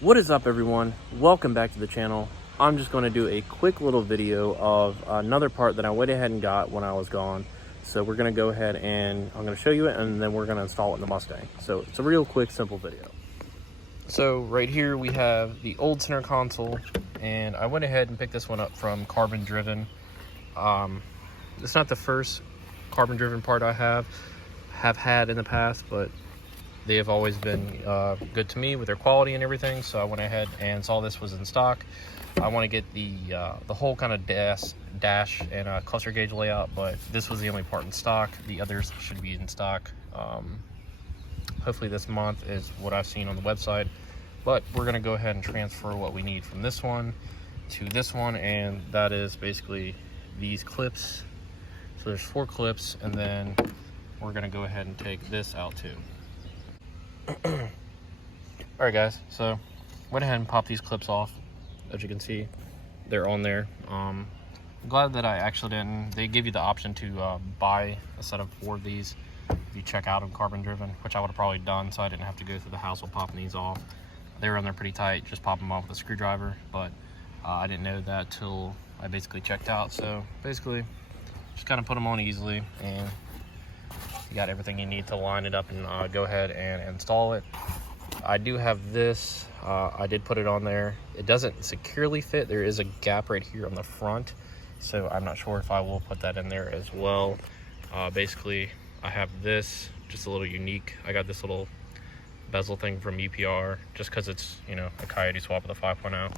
What is up, everyone? Welcome back to the channel. I'm just going to do a quick little video of another part that I went ahead and got when I was gone. So we're going to go ahead and I'm going to show you it, and then we're going to install it in the Mustang. So it's a real quick, simple video. So right here we have the old center console, and I went ahead and picked this one up from Carbon Driven. It's not the first Carbon Driven part I have had in the past, but they have always been good to me with their quality and everything. So I went ahead and saw this was in stock. I want to get the whole kind of dash and cluster gauge layout, but this was the only part in stock. The others should be in stock. Hopefully this month is what I've seen on the website, but we're going to go ahead and transfer what we need from this one to this one, and that is basically these clips. So there's 4 clips, and then we're going to go ahead and take this out too. Alright guys, so went ahead and popped these clips off. As you can see, they're on there. I'm glad that I actually didn't. They give you the option to buy a set of 4 of these if you check out on Carbon Driven, which I would have probably done, so I didn't have to go through the hassle popping these off. They were on there pretty tight, just pop them off with a screwdriver, but I didn't know that till I basically checked out. So basically just kind of put them on easily, and you got everything you need to line it up and go ahead and install it. I do have this. I did put it on there. It doesn't securely fit. There is a gap right here on the front, so I'm not sure if I will put that in there as well. Basically, I have this, just a little unique. I got this little bezel thing from UPR, just because it's, you know, a Coyote swap with a 5.0.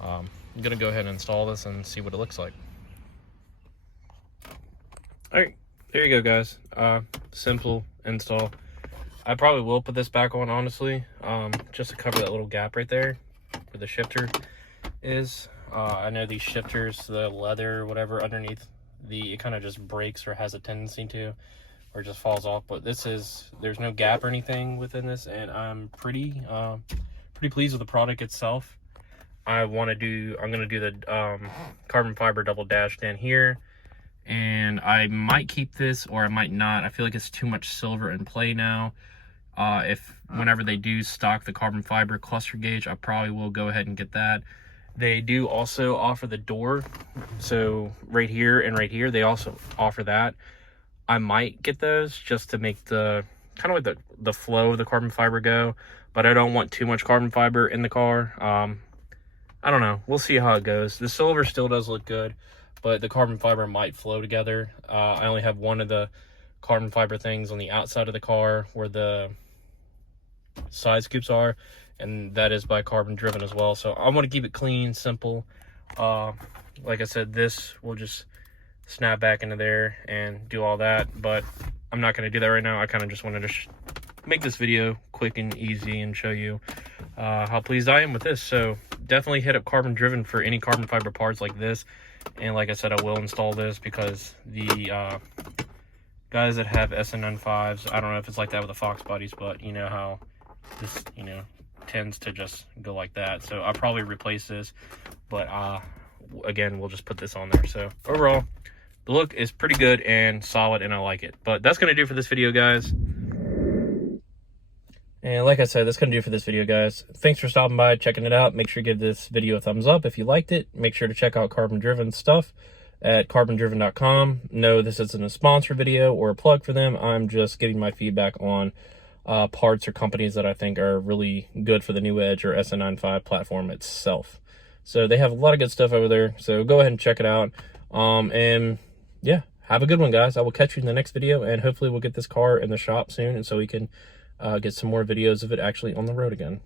I'm gonna go ahead and install this and see what it looks like. All right. There you go, guys. Simple install. I probably will put this back on, honestly, just to cover that little gap right there where the shifter is. I know these shifters, the leather or whatever underneath, it kind of just breaks or has a tendency to, or just falls off. But there's no gap or anything within this, and I'm pretty pleased with the product itself. I'm gonna do the carbon fiber double dash down here. And I might keep this, or I might not. I feel like it's too much silver in play now. Whenever they do stock the carbon fiber cluster gauge, I probably will go ahead and get that. They do also offer the door. So right here and right here, they also offer that. I might get those just to make the kind of like the flow of the carbon fiber go, but I don't want too much carbon fiber in the car. I don't know. We'll see how it goes. The silver still does look good, but the carbon fiber might flow together. I only have one of the carbon fiber things on the outside of the car where the side scoops are, and that is by Carbon Driven as well. So I want to keep it clean, simple. Like I said, this will just snap back into there and do all that, but I'm not going to do that right now. I kind of just wanted to make this video quick and easy and show you how pleased I am with this. So definitely hit up Carbon Driven for any carbon fiber parts like this. And like I said, I will install this because the guys that have SN95s, I don't know if it's like that with the Fox bodies, but you know how this, you know, tends to just go like that. So I'll probably replace this, but again, we'll just put this on there. So overall, the look is pretty good and solid, and I like it. But that's going to do for this video, guys. And like I said, that's going to do for this video, guys. Thanks for stopping by, checking it out. Make sure you give this video a thumbs up if you liked it. Make sure to check out Carbon Driven stuff at carbondriven.com. No, this isn't a sponsor video or a plug for them. I'm just giving my feedback on parts or companies that I think are really good for the Newedge or SN95 platform itself. So they have a lot of good stuff over there. So go ahead and check it out. And yeah, have a good one, guys. I will catch you in the next video, and hopefully we'll get this car in the shop soon, and so we can get some more videos of it actually on the road again.